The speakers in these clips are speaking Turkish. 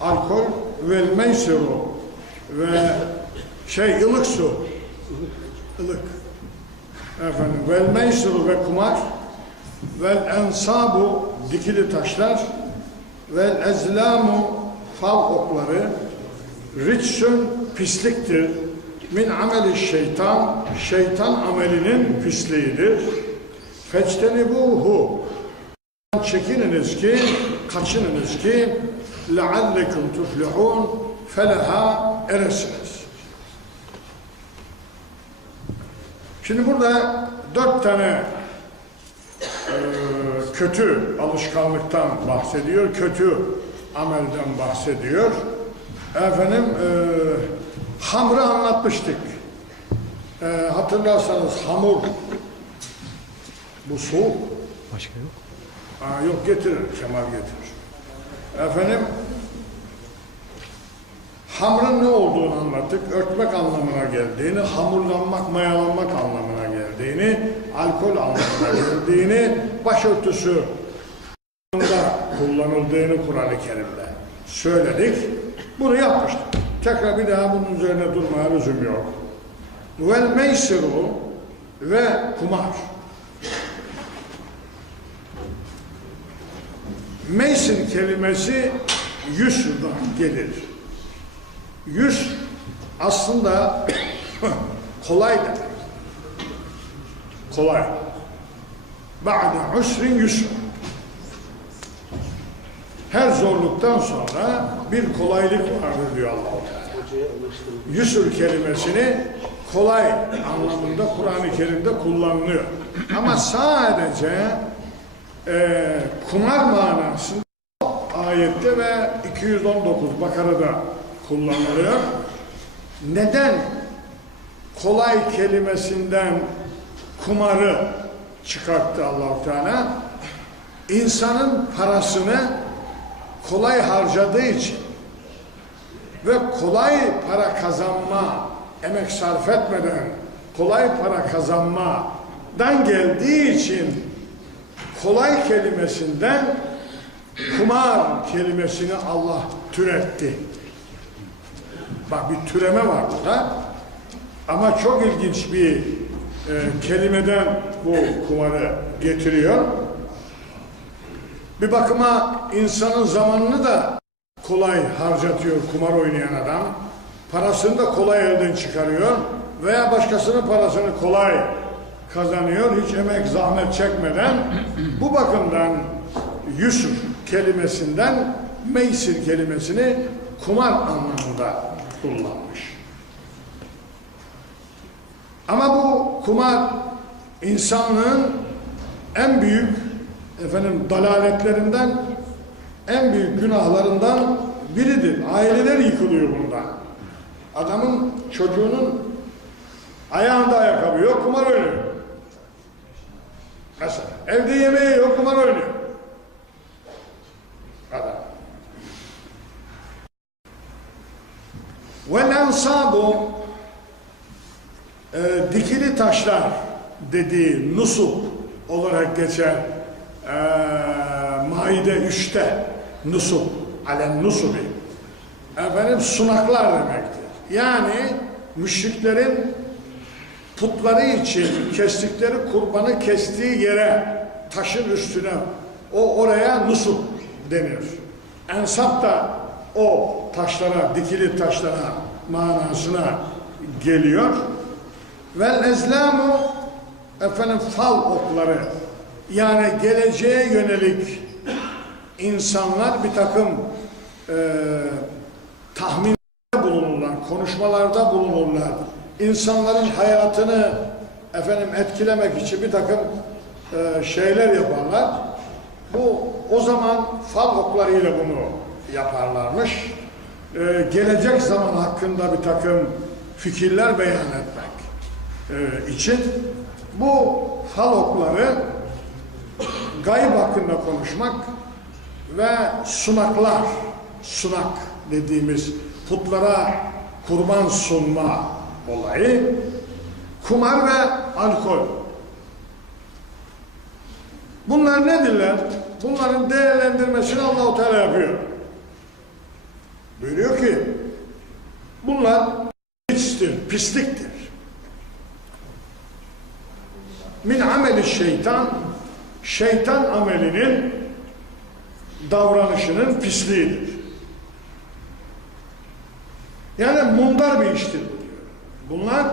alkol ve meysiru ve şey ılık su. Ilık efendim vel meysiru ve kumar vel ensabu dikili taşlar. Vel ezlamu fal okları. Ritsün pisliktir. Min ameli şeytan şeytan amelinin pisliğidir. Fectenibuhu. Çekininiz ki kaçınınız ki leallekum tuflihun feleha eresiniz şimdi burada dört tane e, kötü alışkanlıktan bahsediyor, kötü amelden bahsediyor. Efendim e, hamrı anlatmıştık. E, hatırlarsanız hamur bu soğuk. Başka yok. Aa, yok getirir, Kemal getirir. Efendim hamrın ne olduğunu anlattık. Örtmek anlamına geldiğini, hamurlanmak, mayalanmak anlamına geldiğini, alkol anlamına geldiğini, başörtüsü kullanıldığını Kur'an-ı Kerim'de söyledik. Bunu yapmıştık. Tekrar bir daha bunun üzerine durmaya lüzum yok. Vel meysiru ve kumar. Meysir kelimesi yüzden gelir. Yüz aslında kolay demek. Kolay. Ba'de usrin yusr. Her zorluktan sonra bir kolaylık vardır diyor Allah-u Teala. Yusur kelimesini kolay anlamında Kur'an-ı Kerim'de kullanılıyor. Ama sadece e, kumar manasında ayette ve 219 Bakara'da kullanılıyor. Neden kolay kelimesinden kumarı çıkarttı Allah Teala? İnsanın parasını kolay harcadığı için ve kolay para kazanma, emek sarf etmeden kolay para kazanmadan geldiği için kolay kelimesinden kumar kelimesini Allah türetti. Bak bir türeme var burada. Ama çok ilginç bir e, kelimeden bu kumarı getiriyor. Bir bakıma insanın zamanını da kolay harcatıyor kumar oynayan adam. Parasını da kolay elden çıkarıyor veya başkasının parasını kolay kazanıyor hiç emek zahmet çekmeden. Bu bakımdan Yusuf kelimesinden meysir kelimesini kumar anlamında kullanmış. Ama bu kumar insanlığın en büyük efendim dalaletlerinden en büyük günahlarından biridir. Aileler yıkılıyor bundan. Adamın çocuğunun ayağında ayakkabı yok, kumar oynuyor. Mesela evde yemeği yok, kumar oynuyor. Adam. Vel ensabu e, dikili taşlar dediği nusup olarak geçer e, Maide 3'te nusup alen nusubi efendim sunaklar demektir. Yani müşriklerin putları için kestikleri kurbanı kestiği yere taşın üstüne o oraya nusup denir. Ensap da o taşlara, dikili taşlara manasına geliyor. Vel ezlamu efendim fal okları yani geleceğe yönelik insanlar bir takım e, tahminde bulunurlar, konuşmalarda bulunurlar. İnsanların hayatını efendim etkilemek için bir takım e, şeyler yaparlar. Bu o zaman fal oklarıyla bunu yaparlarmış. E, gelecek zaman hakkında bir takım fikirler beyan etmek e, için bu fal okları gayb hakkında konuşmak ve sunaklar, sunak dediğimiz putlara kurban sunma olayı, kumar ve alkol. Bunlar nedirler? Bunların değerlendirmesini Allahu Teala yapıyor. Buyuruyor ki bunlar pistir, pisliktir. Min ameli şeytan şeytan amelinin davranışının pisliğidir. Yani mundar bir iştir bu. Bunlar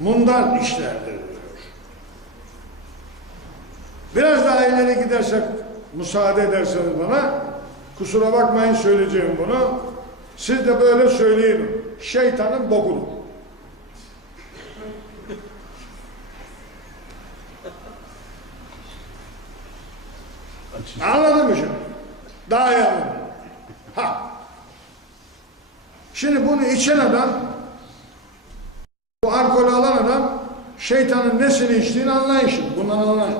mundar işlerdir diyor. Biraz daha ileri gidersek, müsaade ederseniz bana, kusura bakmayın söyleyeceğim bunu. Siz de böyle söyleyin. Şeytanın bokunu. Anladın mı şimdi? Daha iyi anladın. Ha. Şimdi bunu içen adam, bu alkolü alan adam, şeytanın nesini içtiğini anlayın şimdi. Bundan anlayın.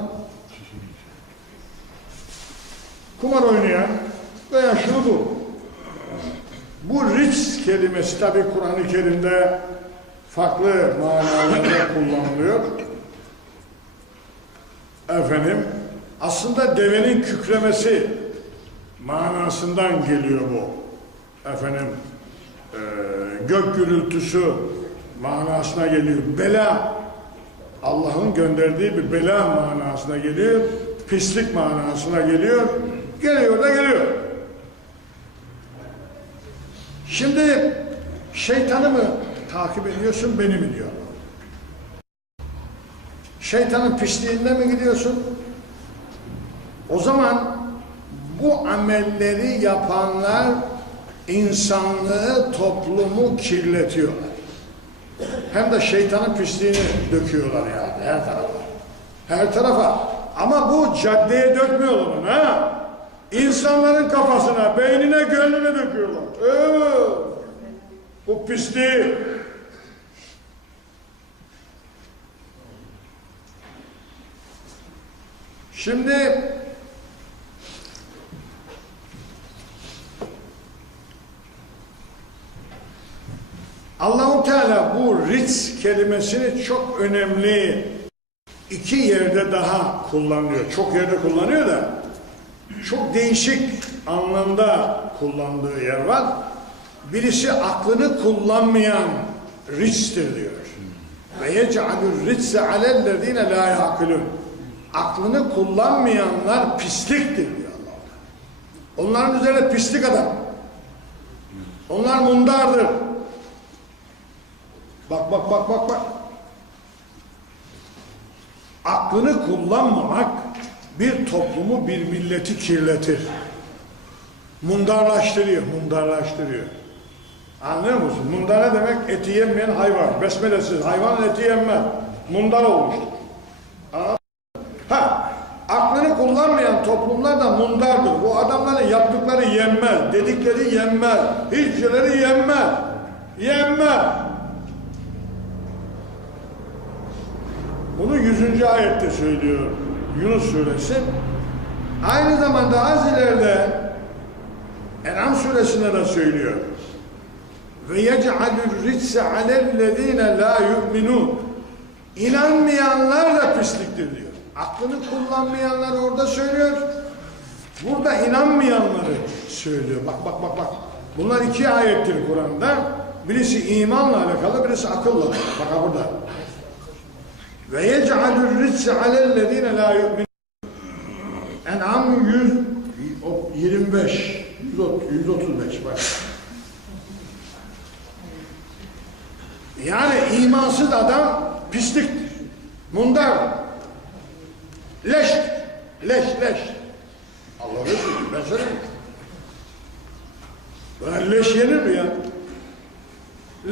Kumar oynayan veya şu bu. Bu riç kelimesi tabi Kur'an-ı Kerim'de farklı manalarda kullanılıyor. Efendim, aslında devenin kükremesi manasından geliyor bu. Efendim, eee, gök gürültüsü manasına geliyor. Bela, Allah'ın gönderdiği bir bela manasına geliyor. Pislik manasına geliyor. Geliyor da geliyor. Şimdi şeytanı mı takip ediyorsun, beni mi diyor. Şeytanın pisliğinde mi gidiyorsun? O zaman bu amelleri yapanlar insanlığı, toplumu kirletiyorlar. Hem de şeytanın pisliğini döküyorlar yani her tarafa. Her tarafa. Ama bu caddeye dökmüyorlar onu ha. İnsanların kafasına, beynine, gönlüne döküyorlar. Evet. Bu pisliği. Şimdi Allahu Teala bu ritz kelimesini çok önemli iki yerde daha kullanıyor. Çok yerde kullanıyor da çok değişik anlamda kullandığı yer var. Birisi aklını kullanmayan riçtir diyor. Ve yec'alur ritse alellezine la yaqilun. Aklını kullanmayanlar pisliktir diyor Allah. Onların üzerine pislik adam. Onlar mundardır. Bak bak bak bak bak. Aklını kullanmamak bir toplumu, bir milleti kirletir. Mundarlaştırıyor, mundarlaştırıyor. Anlıyor musun? Mundar ne demek? Eti yemeyen hayvan. Besmelesiz hayvan eti yenmez. Mundar olmuştur. Ha, aklını kullanmayan toplumlar da mundardır. Bu adamların yaptıkları yenmez, dedikleri yenmez, hiçbir şeyleri yenmez. Yenmez. Bunu 100. ayette söylüyor Yunus suresi. Aynı zamanda az ileride En'am suresinde de söylüyor. Ve yec'alur ritse alellezine la yu'minun. İnanmayanlar da pisliktir diyor. Aklını kullanmayanlar orada söylüyor. Burada inanmayanları söylüyor. Bak bak bak bak. Bunlar iki ayettir Kur'an'da. Birisi imanla alakalı, birisi akılla. Bak burada. Ve yec'alur ritse alellezine la yu'minun. En'am 100 25 135 bak. Yani imansız adam pisliktir. Mundar. Leş. Leş leş. Allah Resulü ben söyleyeyim. Böyle leş yenir mi ya?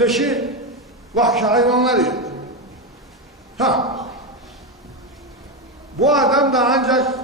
Leşi vahşi hayvanlar yer. Ha. Bu adam da ancak